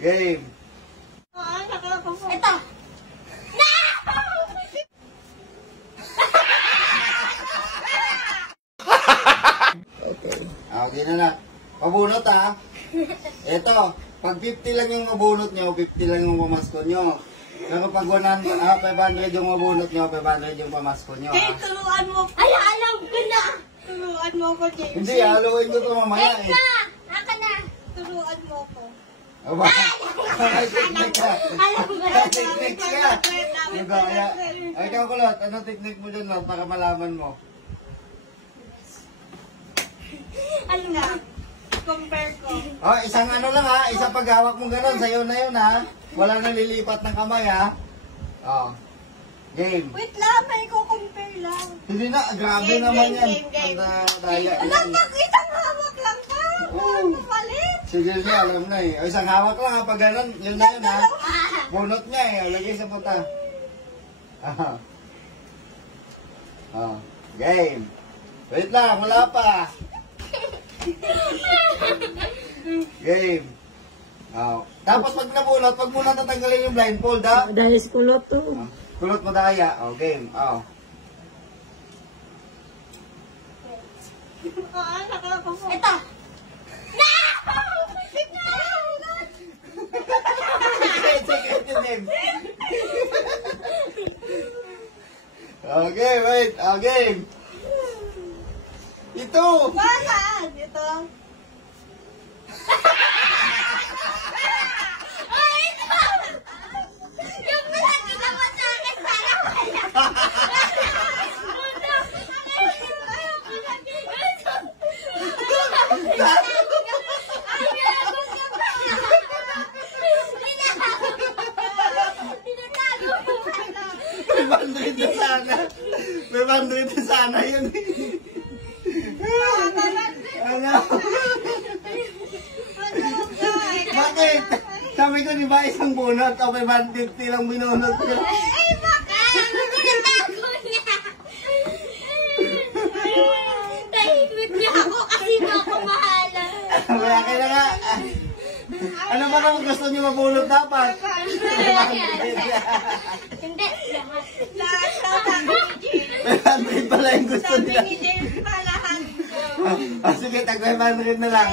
Game. Ito. Okay. Okay na na. Pabunot ha. Ito. Pag 50 lang yung mabunot nyo, 50 lang yung pamasko nyo. Pero pag 500 yung mabunot nyo, 500 yung pamasko nyo. Jay, turuan mo. Ay, alam ko na. Turuan mo ko, Jay. Hindi, haluin ko ito mamaya eh. Haka na. Turuan mo ko. Aba, may technique ka. Alam ko na. May technique ka. Yung gaya. Ay, ikaw kulot, ano technique mo dyan Lot, para malaman mo? Alam na. Compare ko. Oh, isang ano lang ha, isang paghawak mo gano'n, sa'yo na yun ha. Walang nalilipat ng kamay ha. Oh. Game. Wait lang, may ko-compare lang. Hindi na, grabe Game, naman yan. game. Daya. Alam, isang hawak lang ka. Wala mo palit. Sige siya, alam na eh. O, isang hawak lang ha, pag gano'n, yun na yun ha. Bunot niya eh, lagay sa puta. Ah. Oh. Game. Wait lang, wala pa. Game. Oh. Tapos pag nabunot, wag mo na tatanggalin yung blindfold ha. Dahil si kulot to. Oh. Kulot mo daya. Oh, game. Oh. Ito. Okay, wait. Oh, game. Ito. Saan? Ito. Ay, ito! Yung malaki naman sa akin, para wala. May 100 na sana. May 100 na sana yun. Ano? Bakit? Sabi ko di ba isang bunot o may 150 lang binunot ko? Ay, bakit? Tinatago niya. Tahimik niya ako kasi mo ako mahala. Kaya kaya nga. Ano ba naman gusto niyo mabunot dapat? Hindi. Lahat. May 100 pala yung gusto nila. Sabi ni James pa lahat. Sige, tag 500 na lang.